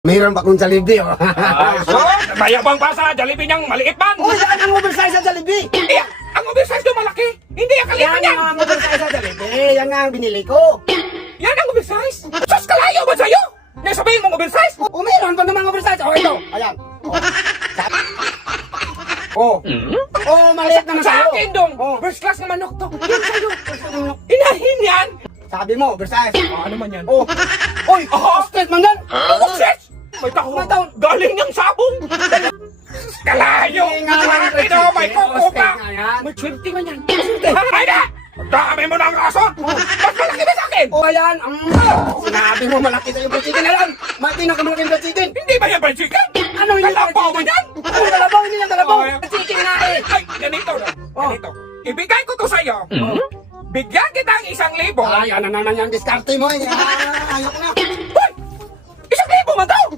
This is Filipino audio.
Mayroon pa kong Jollibee, oh. So, mayabang pa sa Jollibee niyang maliit man. Oh, yan ang oversize sa Jollibee. Hindi, ang oversize ko malaki. Hindi ang kaliit Yan yan. ang oversize sa Jollibee. Yan nga ang binili ko. Yan ang oversize. Sus, kalayo ba sa'yo? Nasabihin mong oversize? Oh, mayroon pa namang oversize. Oh, ito. Ayan. Oh. Oh, maliit naman Sa sa'yo. akin dong. Oh. First class na manok to. Yan sa'yo. Inahin yan. Sabi mo, oversize. Ano man yan? Oh. Oy, straight man yan. Oh, shit! May taho. May taho. Galing niyang sabong. Kalayo. Hindi nga lang Ay, no, may kuko pa. straight nga yan. May 20 man yan. Ay, na! Dami mo ng rason. Mas malaki ba sa akin? Oh, ayan. Sinabi mo malaki sa'yo fried chicken na yan. May pinakamalaking fried chicken. Hindi ba yan fried chicken? Ano hindi Kalabaw mo yan? Oh, kalabaw, hindi yan kalabaw. Oh, Fried chicken nga eh. Ay, ganito na. Ganito. Ibigay ko to sa'yo. Bigyan kita ng 1,000. Ay, ano naman yan, diskarte mo eh. Ayoko na. Hoy! 1,000 man to!